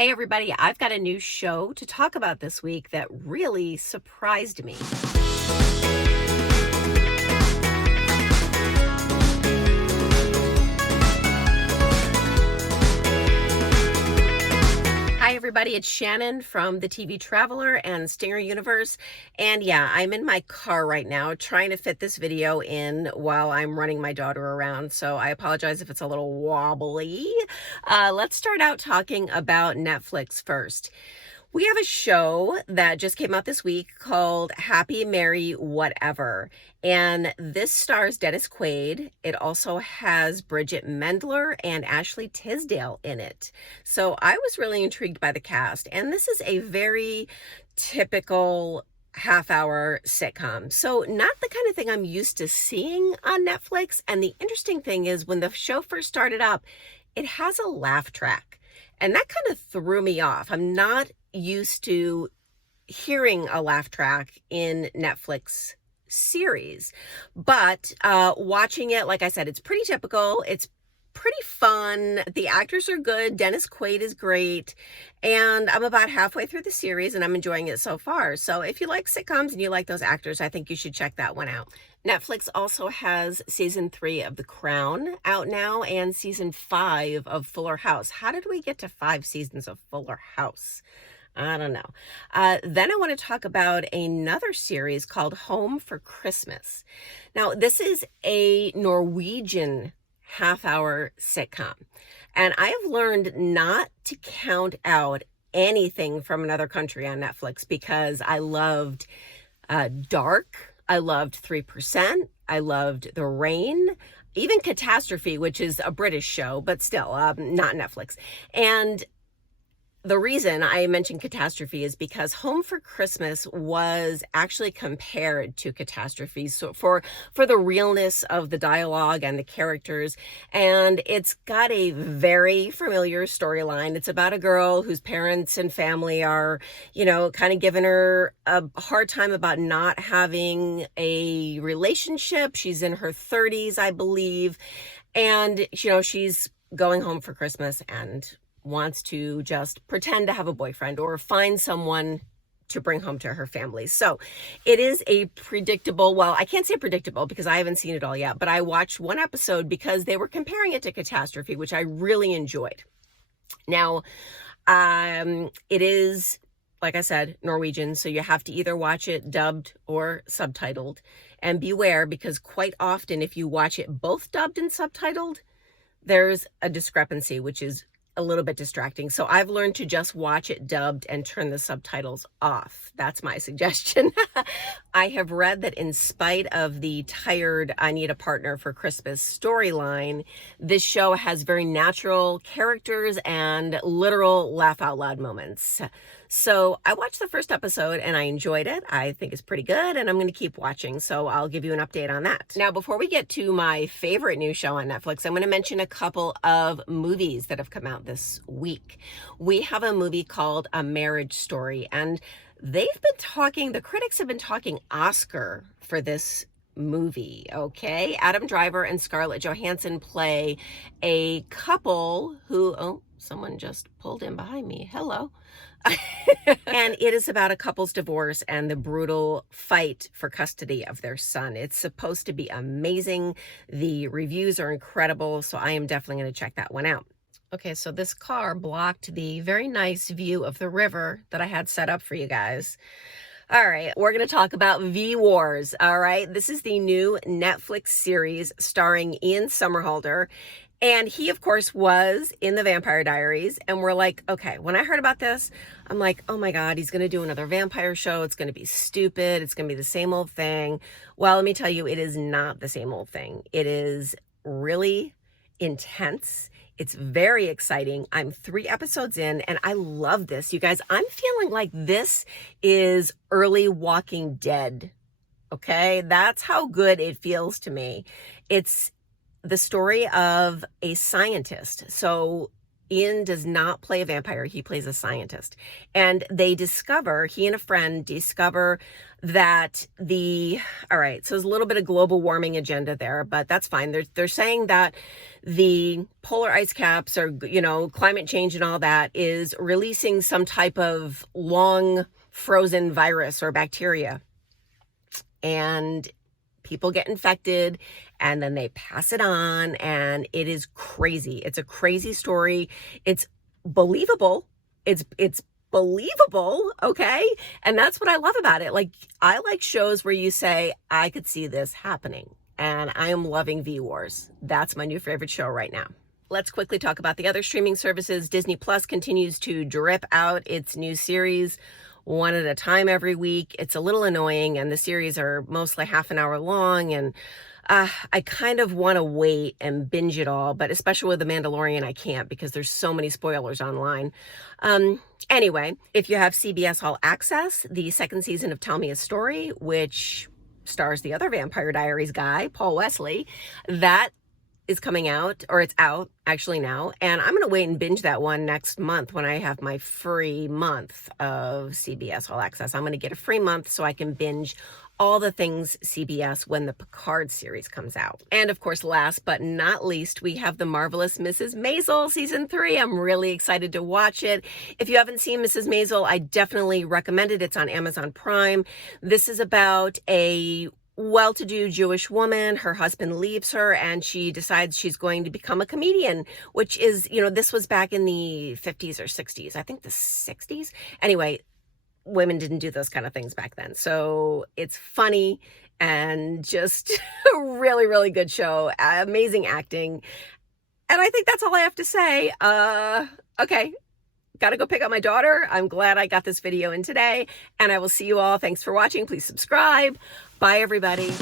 Hey everybody, I've got a new show to talk about this week that really surprised me. Hi everybody, it's Shannon from the TV Traveler and Stinger Universe. And yeah, I'm in my car right now trying to fit this video in while I'm running my daughter around. So I apologize if it's a little wobbly. Let's start out talking about Netflix first. We have a show that just came out this week called Happy, Merry, Whatever. And this stars Dennis Quaid. It also has Bridget Mendler and Ashley Tisdale in it. So I was really intrigued by the cast. And this is a very typical half-hour sitcom. So not the kind of thing I'm used to seeing on Netflix. And the interesting thing is when the show first started up, it has a laugh track. And that kind of threw me off. I'm not used to hearing a laugh track in Netflix series, but watching it, like I said, it's pretty typical. It's pretty fun. The actors are good. Dennis Quaid is great. And I'm about halfway through the series and I'm enjoying it so far. So if you like sitcoms and you like those actors, I think you should check that one out. Netflix also has season 3 of The Crown out now and season 5 of Fuller House. How did we get to 5 seasons of Fuller House? I don't know. Then I want to talk about another series called Home for Christmas. Now, this is a Norwegian half-hour sitcom. And I have learned not to count out anything from another country on Netflix because I loved Dark. I loved 3%. I loved The Rain. Even Catastrophe, which is a British show, but still not Netflix. And the reason I mentioned Catastrophe is because Home for Christmas was actually compared to Catastrophe, so for the realness of the dialogue and the characters. And it's got a very familiar storyline. It's about a girl whose parents and family are, kind of giving her a hard time about not having a relationship. She's in her 30s, I believe. And, she's going home for Christmas and wants to just pretend to have a boyfriend or find someone to bring home to her family. So it is a predictable, well, I can't say predictable because I haven't seen it all yet, but I watched one episode because they were comparing it to Catastrophe, which I really enjoyed. Now, it is, like I said, Norwegian, so you have to either watch it dubbed or subtitled. And beware, because quite often if you watch it both dubbed and subtitled, there's a discrepancy, which is a little bit distracting. So I've learned to just watch it dubbed and turn the subtitles off. That's my suggestion. I have read that in spite of the tired I need a partner for Christmas storyline, this show has very natural characters and literal laugh out loud moments. So I watched the first episode and I enjoyed it. I think it's pretty good and I'm going to keep watching. So I'll give you an update on that. Now, before we get to my favorite new show on Netflix, I'm going to mention a couple of movies that have come out this week. We have a movie called A Marriage Story, and the critics have been talking Oscar for this movie, okay? Adam Driver and Scarlett Johansson play a couple who, oh, someone just pulled in behind me. Hello. And it is about a couple's divorce and the brutal fight for custody of their son. It's supposed to be amazing. The reviews are incredible, so I am definitely going to check that one out. Okay, so this car blocked the very nice view of the river that I had set up for you guys. All right, we're going to talk about V-Wars, all right? This is the new Netflix series starring Ian Somerhalder. And he, of course, was in the Vampire Diaries. And we're like, okay, when I heard about this, I'm like, oh my God, he's going to do another vampire show. It's going to be stupid. It's going to be the same old thing. Well, let me tell you, it is not the same old thing. It is really intense. It's very exciting. I'm 3 episodes in and I love this. You guys, I'm feeling like this is early Walking Dead. Okay, that's how good it feels to me. It's the story of a scientist. So Ian does not play a vampire. He plays a scientist. And he and a friend discover that all right, so there's a little bit of global warming agenda there, but that's fine. They're saying that the polar ice caps or, climate change and all that is releasing some type of long frozen virus or bacteria. And people get infected and then they pass it on, and it is crazy. It's a crazy story. It's believable. It's believable, okay? And that's what I love about it. Like, I like shows where you say, I could see this happening, and I am loving V-Wars. That's my new favorite show right now. Let's quickly talk about the other streaming services. Disney Plus continues to drip out its new series one at a time every week. It's a little annoying, and the series are mostly half an hour long, and I kind of want to wait and binge it all, but especially with The Mandalorian, I can't because there's so many spoilers online. Anyway, if you have CBS All Access, the second season of Tell Me a Story, which stars the other Vampire Diaries guy, Paul Wesley, that is coming out, or it's out actually now, and I'm going to wait and binge that one next month when I have my free month of CBS All Access. I'm going to get a free month so I can binge all the things CBS when the Picard series comes out. And of course, last but not least, we have The Marvelous Mrs. Maisel season 3. I'm really excited to watch it. If you haven't seen Mrs. Maisel, I definitely recommend it. It's on Amazon Prime. This is about a well-to-do Jewish woman. Her husband leaves her and she decides she's going to become a comedian, which is, this was back in the 50s or 60s. I think the 60s. Anyway, women didn't do those kind of things back then. So it's funny and just a really, really good show. Amazing acting. And I think that's all I have to say. Okay. Got to go pick up my daughter. I'm glad I got this video in today, and I will see you all. Thanks for watching. Please subscribe. Bye, everybody.